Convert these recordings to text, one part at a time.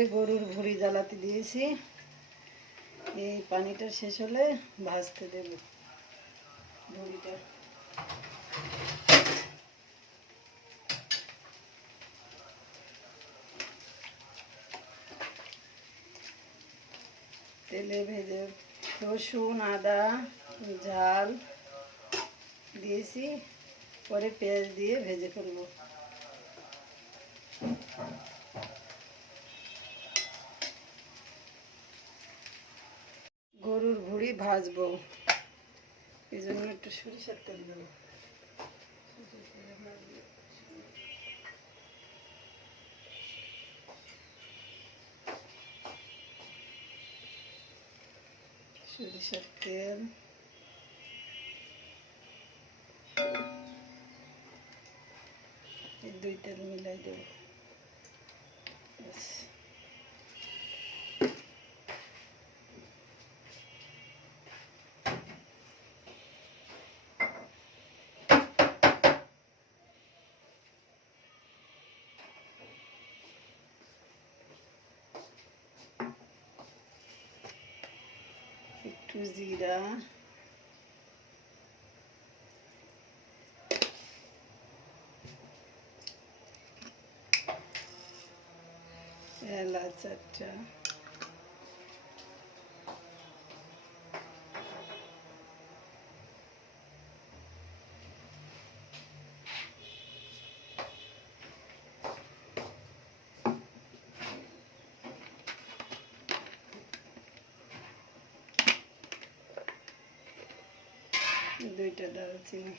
যে গরুর ভুঁড়ি জ্বালাতে দিয়েছি, এই পানিটা শেষ হলে ভাজতে দেব ভুঁড়িটা। তেলে ভেজে রসুন আদা ঝাল দিয়েছি, পরে পেঁয়াজ দিয়ে ভেজে করব। গরুর ভুঁড়ি ভাজবো, এই জন্য একটু সরিষার তেল দেবো। সরিষার তেল, এই দুই তেল মিলাই দেবো। একটু জিরা, এলাচ একটা, দুইটা দারুচিনি,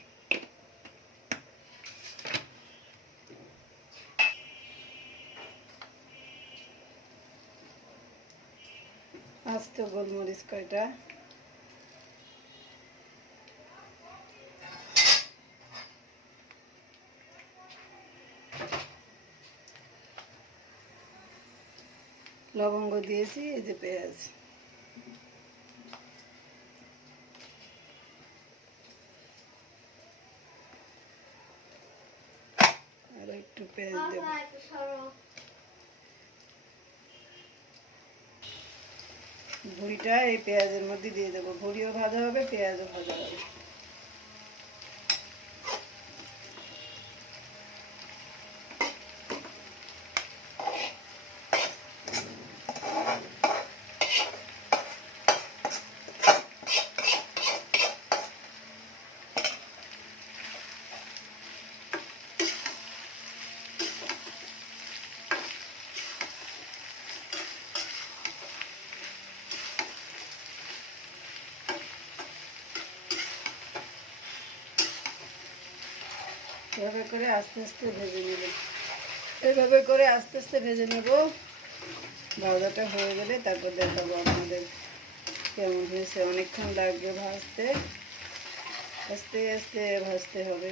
আস্ত গোলমরিচ কয়টা, লবঙ্গ দিয়েছি, এই যে পেঁয়াজ, আর একটু পেঁয়াজ দেব। ভুঁড়িটা এই পেঁয়াজের মধ্যে দিয়ে দেবো, ভুঁড়িও ভাজা হবে পেঁয়াজও ভাজা হবে। এভাবে করে আস্তে আস্তে ভেজে নেব, এভাবে করে আস্তে আস্তে ভেজে নেব। ভাজাটা হয়ে গেলে তারপর দেখাবো আপনাদের কেমন হয়েছে। অনেকক্ষণ লাগবে ভাজতে, আস্তে আস্তে ভাজতে হবে।